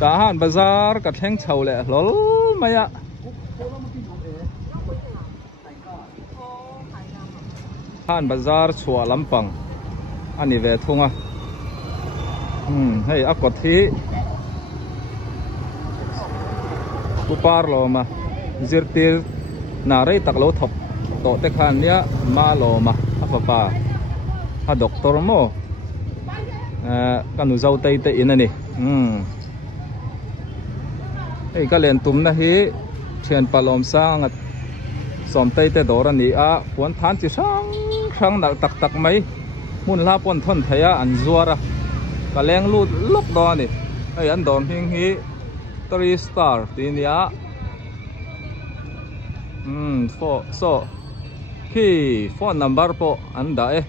ta han bazar ka thleng chho le lol maya han bazar chua lampang ani ve thunga hei akot hi upar lo ma zirtir na rei tak lo thop to te khan nia ma lo ma apapa a doctor mo kanu zau tei te in ani ei ka len tum na hi thian palom sang som tei te dor ani a puan than chi sang nal tak tak mai mun la pon thon thaya an zuara ka leng lut lok do ani ei an dom hing hi 3 star tinia so khi phone number po an da e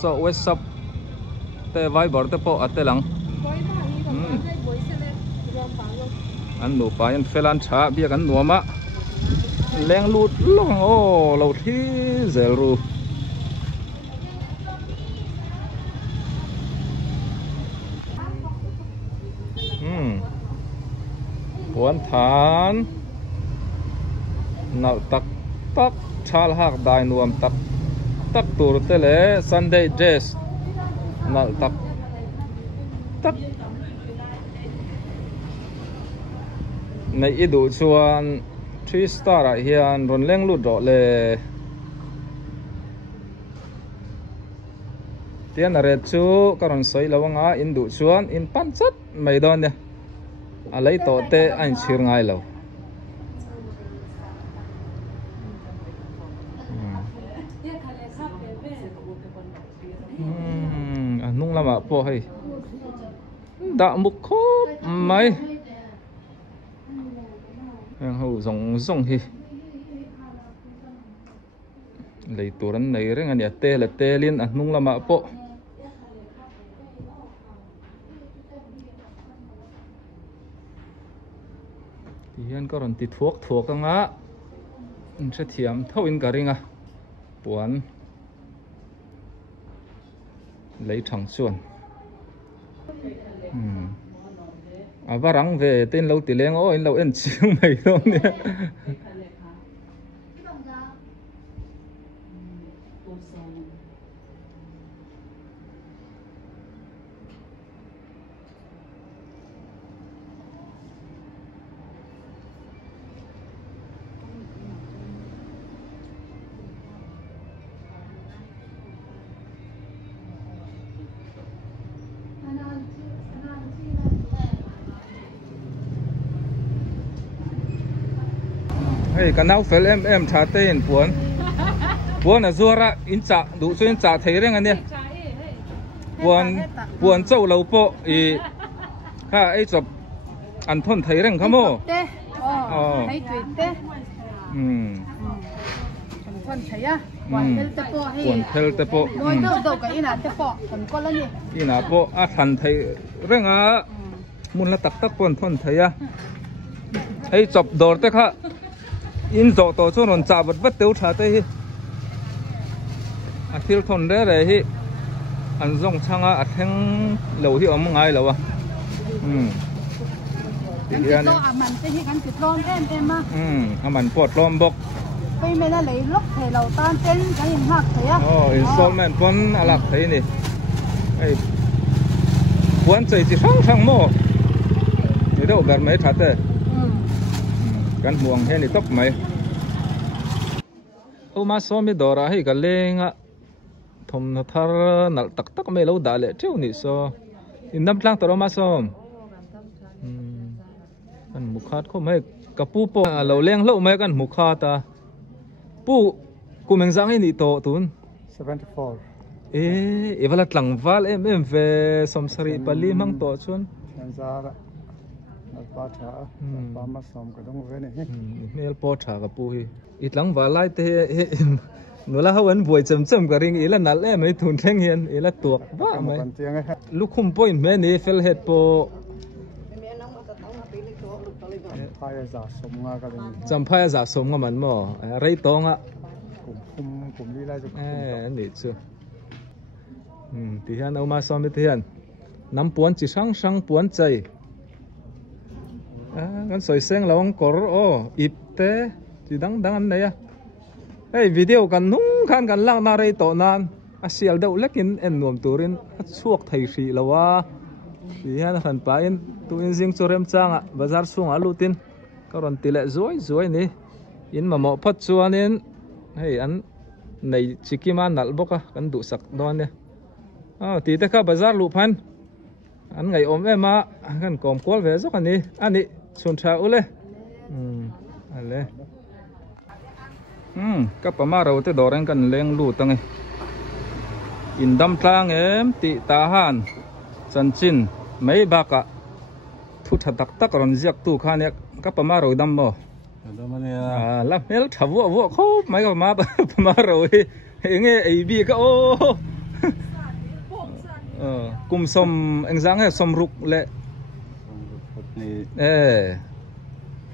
so whatsapp te viber te po atelang an nu pa yan felan tha bia kan nuama leng lut long o lo thi zero puan than nal tak tak chal hak dai nuam tak tak tur te le Sunday dress nal tak tak nei idu chuan 3 star a hian ron leng lut ro le tian a ret chu karon soi lawanga in du chuan in pan chat mai don ne a lei to te an chhir ngai lo nung lama po hay da muk khop mai yang hau zong hi lei turan nei reng ani te le telin a nung lama po hian ko ron ti thuak anga in se thiam thau in garinga puan lấy thằng xuân varang về tên lâu tỷ lệ ôi lâu em chịu mày không nè hey kanau fel em cha tên buồn là zura in cha đủ xuyên cha thấy đấy anh em buồn châu lâu po ý ha ấy chụp ăn thon thấy đấy không mô thấy tuyệt thế thon thấy á buồn theo te po đôi đâu cái ina te po còn có là gì ina po à thằng thấy đấy à muốn là tắc buồn thon thấy á ấy chụp đồ thế ha in zo to chu non cha bat teu tha te hi a thil thon re re hi an zong changa a theng lo hi om ngai lo wa kan ti to a man te hi kan ti tlom em ma a man pot lom bok pe me na lei lok the lo tan ten kan in hak the ya installment pon alak thei ni ai puan chei chi sang mo ni do gar mai tha te kan muang he ni tok mai o ma so mi dora hi ka lenga thom na thar nal tak me lo da le theu ni so in nam tlang to ma som kan mukhat kho mai ka pu po lo leng lo mai kan mukha ta pu ku meng jang ni to tun 74 e wala tlangwal em ve somsari pali mang to chun Zara pa tha pa ma som ka dong ve ne mel po tha ka pu hi itlang walai te nula hawan buai cham ka ring ila nal e mai thun theng hian ila tuak ba mai lukhum point me ni fel het po phaya za som nga ka len champhaya za som nga man mo rei tonga kum li lai ni chu ti hian au ma som ti hian nam puan chi sang puan chai kan soi seng lawang kor ip te chỉ đắng anh này à hey video kan nung kan lang na rei to nan asial deuh lekin en nuam turin chuak thei hri lawa ti hian han pa in tu in jing chorem changa bazar sunga lutin karon tile zoi ni in mamo phat chuanin hey an nei chikima nal boka kan du sak don ne ti te kha bazar lu phan an ngai om ema kan kom kol ve zok ani chun tha ule ale kapama ro te doreng kan leng lu tangai indam tlang em ti tahan chanchin mai baka thu tha tak tak ron ziak tu khan ek kapama ro dam mo la mel thawu wo kho mai ka ma pama ro nge ai bi ka kum som engzang he som ruk le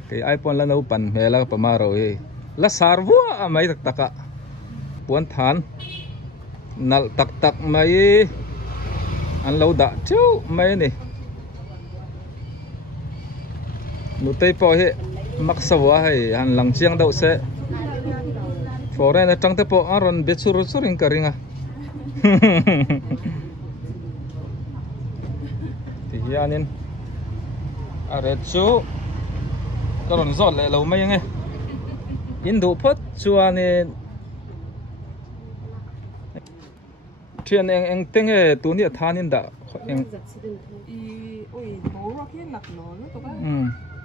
cái iPhone là nấu pan mẹ là pama ro la sarwa mai tak taka puan than nal tak tak mai an lo da chu mai ni nu tei po he mak sawa hai han lang chiang dau se fore na tang te po aron be churu churing karinga ti hianin are chu karon zot le lo mai nge in du phot chuanin thian eng teng he tu ni thanin da eng i oi bo ro ke lak lo no to ba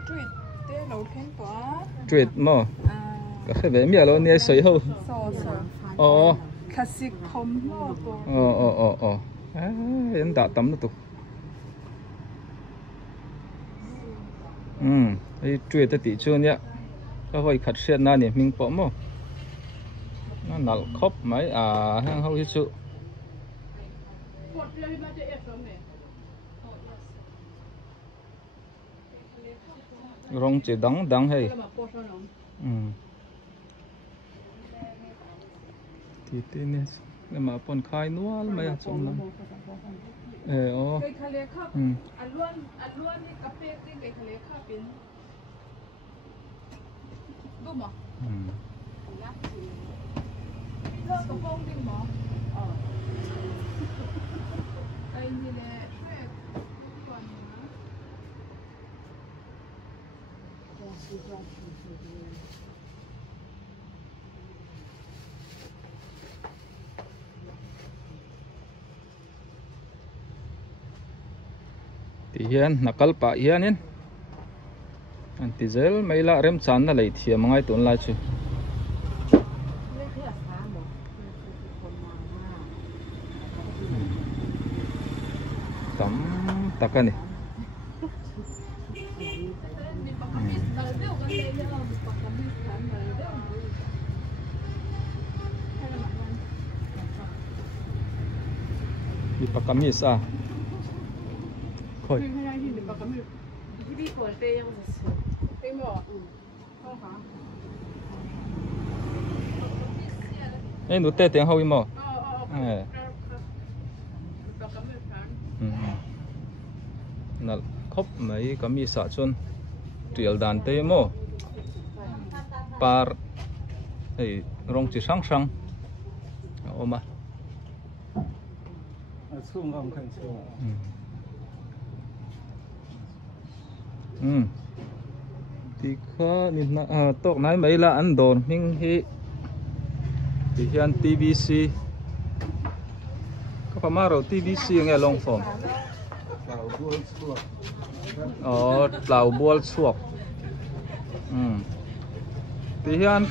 tweet te lo khen to tweet mo ka khe ve mi lo ni soi ho so classic com lo to en da tam no tu ai tweet te ti chu nya ka hoi khat siat na ni ming po mo na nal khop mai hang ho hi chu rong chỉ đắng hay thì tên này mà pon khai nual mày trong lắm cái khale khap alwan ni kape tin cái khale khapin đúng không lo ko bong ding mo ai ni le thì hiền nakal pa hiền in anti zel mai la rem chan na lei thiam ngai tun lai chu tam takani di pakamis khoi ấy nút tê tiếng hậu im mò nè khóc mấy cái mi sạ chun trial đàn tê mò par ấy rong chỉ sang sang ôm à xuống không khăn xuống thì có nhìn tóc này mấy là ăn đồn nhưng hi thì hiện TVC có phải mà rồi TVC nghe long form tàu buol suộc thì hiện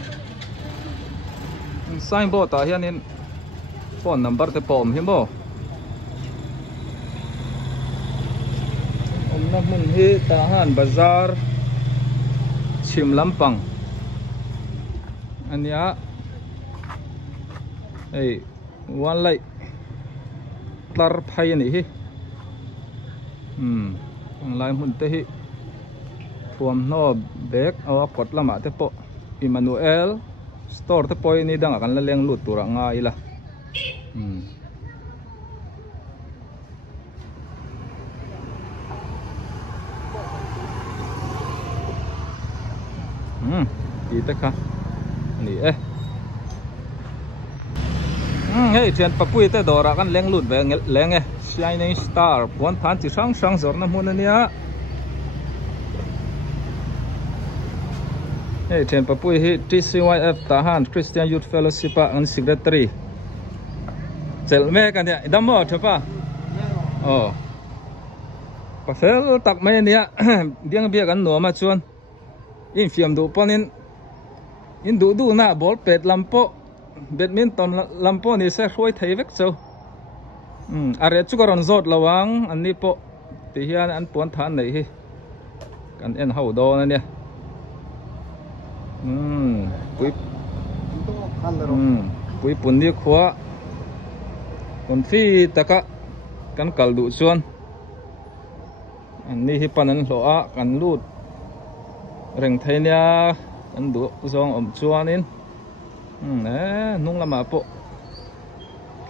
signboard ta hiện in phone number te pom hi mo na mun hi tahan bazar chim lampang ania ei wan lai tlar phai ni hi lai mun te hi thuam no bek aw kot lama te po Emmanuel store te poi ni dang kan la leng lut tura nga ila ti te kha ni hei chen papui te dora kan leng lut ve leng Shining Star puan than chi sang sang zor na mun ania hei chen papui hi TCYF tahan Christian Youth Fellowship an secretary chel me kan ya damo thopa pasel tak mai nia biang bia kan no ma chuan in fiam du ponin in du na ball pet lampo badminton lampo ni se khoi thei vek cho are chu karon zot lawang an ni po ti hian an puan than nei hi kan en ho do na nia pui pun ni khwa kon fi taka kan kal du chuan an ni hi panan hlo a kan lut reng thei nia kan du zong om chuanin nung lama po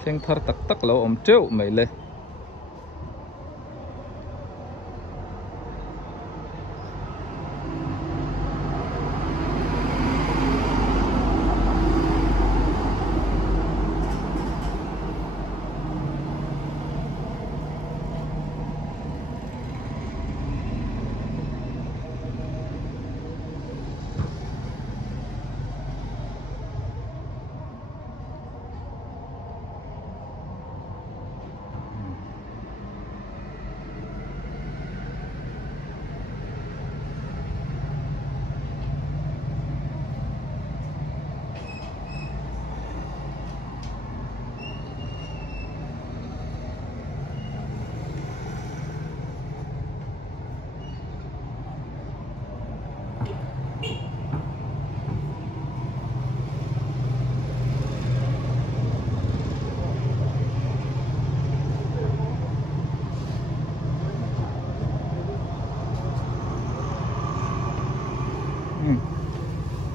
khen thar tak tak lo om treu mai le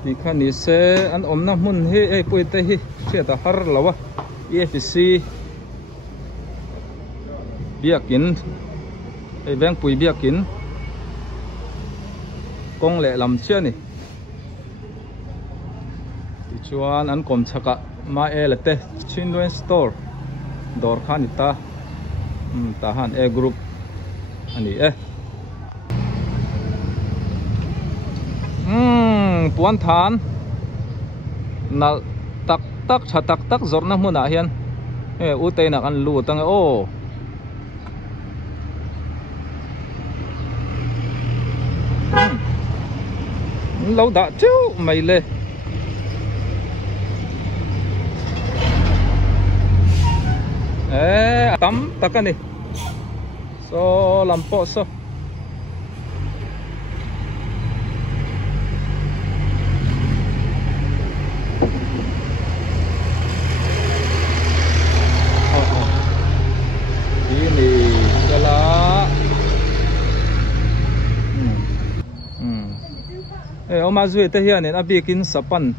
thì khăn đi xe ăn ốm năm mun hi ai bôi tay hi xe ta har lawa EFC bia kín ai veng bùi bia kín công lệ làm chưa nè thì chuan ăn còm chaka ma e là te children store door khan ta ta han e group ani puan than na tak tak cha tak tak zor na hmuna hian u te na kan lu tang lâu đã chứ mày lê tắm ta cái này so làm po so ini adalah oma zui te hian en abikin sapan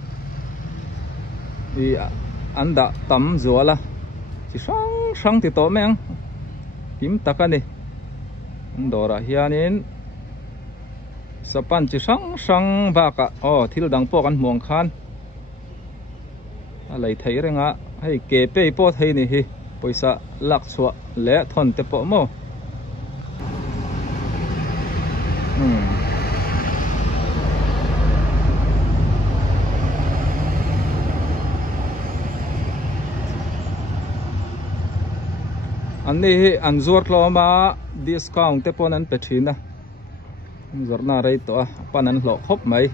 i anda tam zuala chi sang sang ti to meng kim takani dora hianin sapan chi sang sang baka thil dang po kan muang khan alai thei renga hei ke pe po thei ni hi poisa lak chua le thon te po mo anh này anh zuar lo mà discount te pon an petrina zuar na rei to pan an lo khop mai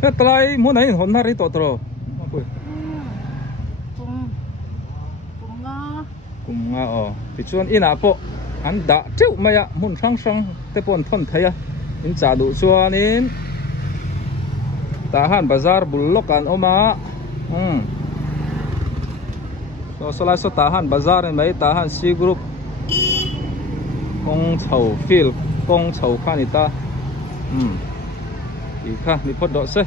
thế tay muốn này hồn na rei to tro cùng nga thì chuan ina po an da cheu mai a mun sang sang te pon thon thaya in cha du chuan in tahan bazar bulokan oma so tahan bazar mai tahan C group kong chau field kong chau khanita ikha ni pot do se